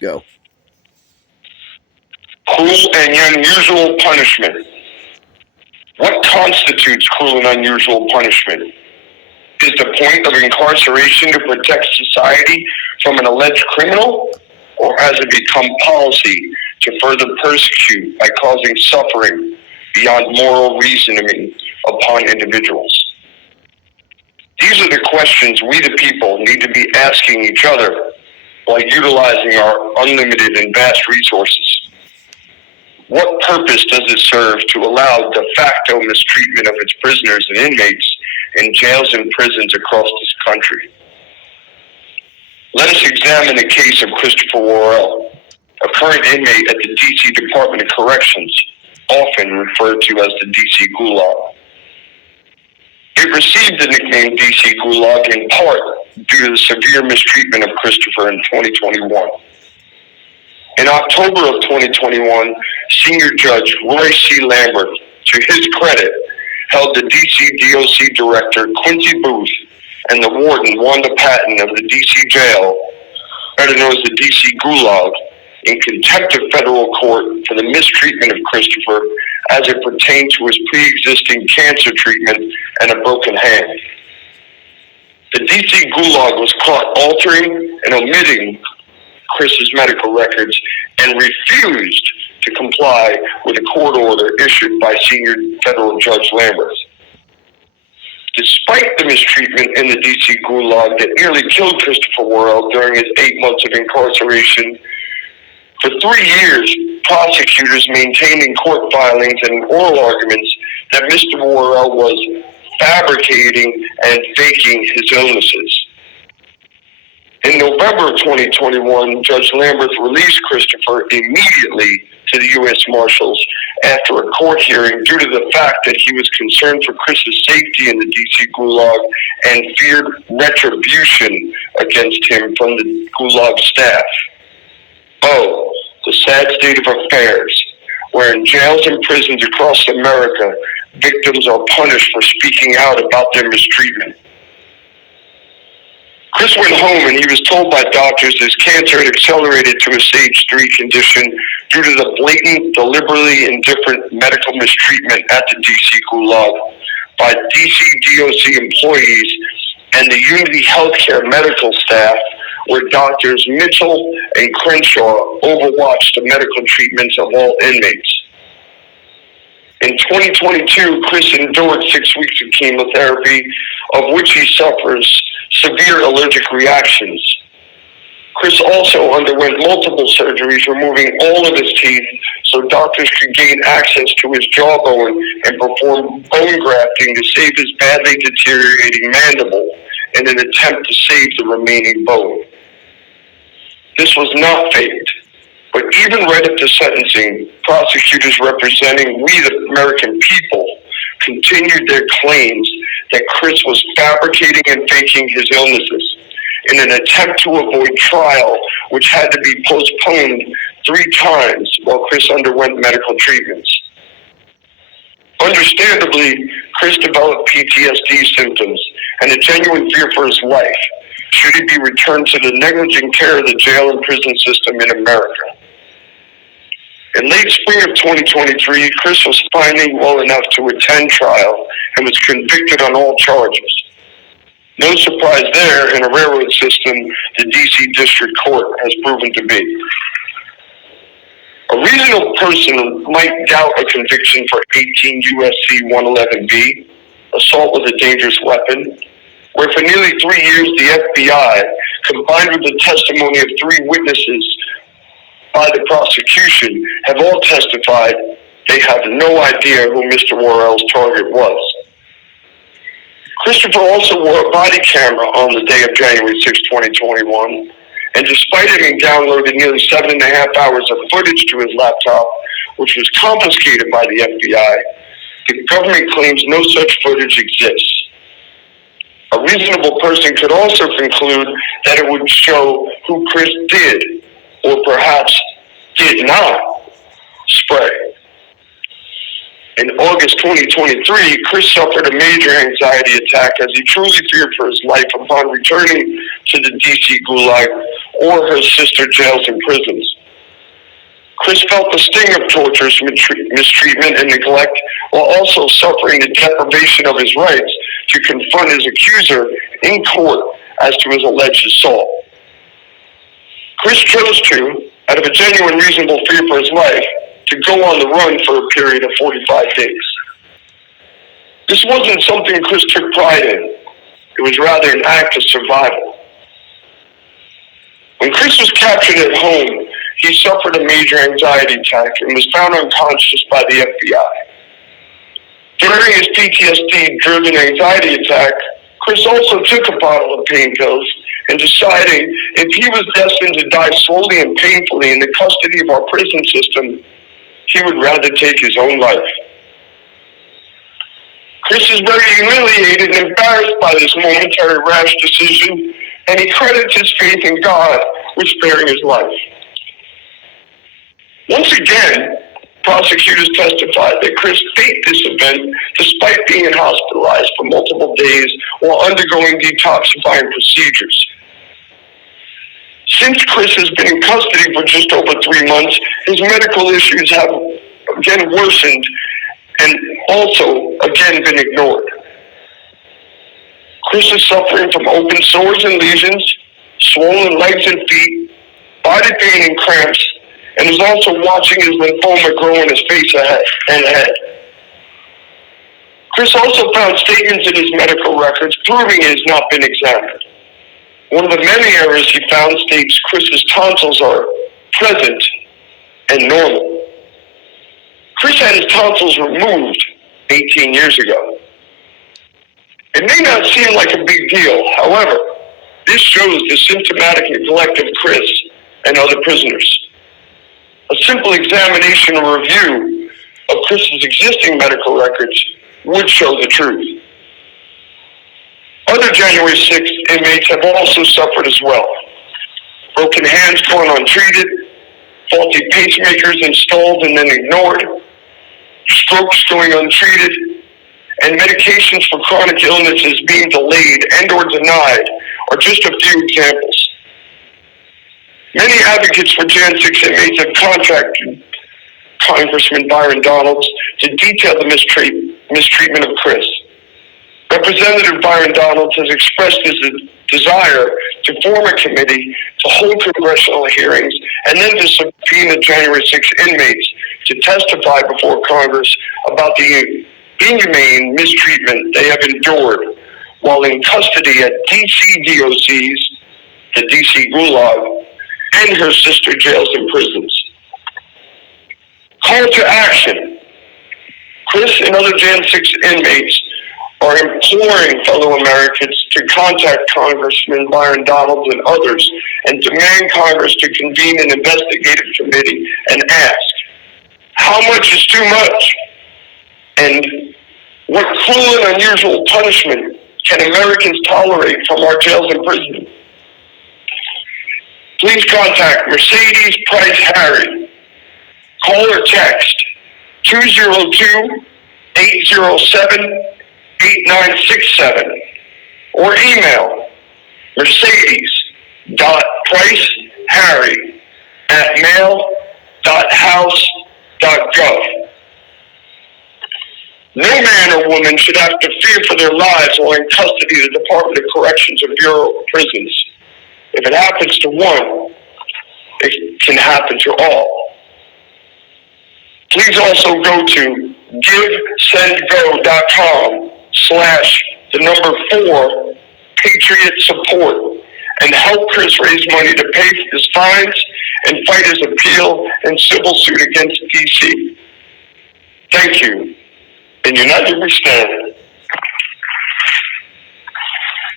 Go. Cruel and unusual punishment. What constitutes cruel and unusual punishment? Is the point of incarceration to protect society from an alleged criminal, or has it become policy to further persecute by causing suffering beyond moral reasoning upon individuals? These are the questions we the people need to be asking each other while utilizing our unlimited and vast resources. What purpose does it serve to allow de facto mistreatment of its prisoners and inmates in jails and prisons across this country? Let us examine the case of Christopher Worrell, a current inmate at the D.C. Department of Corrections, often referred to as the D.C. Gulag. It received the nickname D.C. Gulag in part due to the severe mistreatment of Christopher in 2021. In October of 2021, Senior Judge Roy C. Lambert, to his credit, held the D.C. DOC Director Quincy Booth and the Warden Wanda Patton of the D.C. Jail, better known as the D.C. Gulag, in contempt of federal court for the mistreatment of Christopher as it pertained to his pre-existing cancer treatment and a broken hand. The D.C. Gulag was caught altering and omitting Chris's medical records and refused to comply with a court order issued by Senior Federal Judge Lambert. Despite the mistreatment in the D.C. Gulag that nearly killed Christopher Worrell during his 8 months of incarceration, for 3 years, prosecutors maintained in court filings and oral arguments that Mr. Worrell was fabricating and faking his illnesses. In November of 2021, Judge Lambert released Christopher immediately to the U.S. Marshals after a court hearing due to the fact that he was concerned for Chris's safety in the D.C. Gulag and feared retribution against him from the Gulag staff. Oh, the sad state of affairs, where in jails and prisons across America, victims are punished for speaking out about their mistreatment. Chris went home and he was told by doctors his cancer had accelerated to a stage 3 condition due to the blatant, deliberately indifferent medical mistreatment at the D.C. Gulag by D.C. DOC employees and the Unity Healthcare medical staff, where Doctors Mitchell and Crenshaw overwatched the medical treatments of all inmates. In 2022, Chris endured 6 weeks of chemotherapy, of which he suffers severe allergic reactions. Chris also underwent multiple surgeries, removing all of his teeth so doctors could gain access to his jawbone and perform bone grafting to save his badly deteriorating mandible in an attempt to save the remaining bone. This was not faked, but even right up to sentencing, prosecutors representing we the American people continued their claims that Chris was fabricating and faking his illnesses in an attempt to avoid trial, which had to be postponed 3 times while Chris underwent medical treatments. Understandably, Chris developed PTSD symptoms and a genuine fear for his life should he be returned to the negligent care of the jail and prison system in America. In late spring of 2023, Chris was finally well enough to attend trial and was convicted on all charges. No surprise there, in a railroad system the D.C. District Court has proven to be. A reasonable person might doubt a conviction for 18 U.S.C. 111B, assault with a dangerous weapon, where for nearly 3 years the FBI, combined with the testimony of 3 witnesses by the prosecution, have all testified they have no idea who Mr. Worrell's target was. Christopher also wore a body camera on the day of January 6, 2021, and despite having downloaded nearly 7.5 hours of footage to his laptop, which was confiscated by the FBI, the government claims no such footage exists. A reasonable person could also conclude that it would show who Chris did, or perhaps did not, spray. In August 2023, Chris suffered a major anxiety attack as he truly feared for his life upon returning to the D.C. Gulag or her sister jails and prisons. Chris felt the sting of tortures, mistreatment, and neglect, while also suffering the deprivation of his rights to confront his accuser in court as to his alleged assault. Chris chose to, out of a genuine reasonable fear for his life, to go on the run for a period of 45 days. This wasn't something Chris took pride in. It was rather an act of survival. When Chris was captured at home, he suffered a major anxiety attack and was found unconscious by the FBI. During his PTSD-driven anxiety attack, Chris also took a bottle of pain pills and deciding if he was destined to die slowly and painfully in the custody of our prison system, he would rather take his own life. Chris is very humiliated and embarrassed by this momentary rash decision, and he credits his faith in God with sparing his life. Once again, prosecutors testified that Chris faked this event despite being hospitalized for multiple days while undergoing detoxifying procedures. Since Chris has been in custody for just over 3 months, his medical issues have again worsened and also again been ignored. Chris is suffering from open sores and lesions, swollen legs and feet, body pain and cramps, and is also watching his lymphoma grow in his face and head. Chris also found statements in his medical records proving he has not been examined. One of the many errors he found states Chris's tonsils are present and normal. Chris had his tonsils removed 18 years ago. It may not seem like a big deal. However, this shows the symptomatic neglect of Chris and other prisoners. A simple examination or review of Chris's existing medical records would show the truth. Other January 6th inmates have also suffered as well. Broken hands gone untreated, faulty pacemakers installed and then ignored, strokes going untreated, and medications for chronic illnesses being delayed and or denied are just a few examples. Many advocates for Jan 6 inmates have contacted Congressman Byron Donalds to detail the mistreatment of Chris. Representative Byron Donalds has expressed his desire to form a committee to hold congressional hearings and then to subpoena January 6 inmates to testify before Congress about the inhumane mistreatment they have endured while in custody at D.C. DOCs, the D.C. Gulag, and her sister jails and prisons. Call to action. Chris and other Jan 6 inmates are imploring fellow Americans to contact Congressman Byron Donalds and others and demand Congress to convene an investigative committee and ask, how much is too much? And what cruel and unusual punishment can Americans tolerate from our jails and prisons? Please contact Mercedes Price Harry. Call or text 202-807-8967 or email mercedes.priceharry@mail.house.gov. No man or woman should have to fear for their lives while in custody of the Department of Corrections or Bureau of Prisons. If it happens to one, it can happen to all. Please also go to givesendgo.com/4 Patriot Support and help Chris raise money to pay for his fines and fight his appeal and civil suit against DC. Thank you. And united we stand.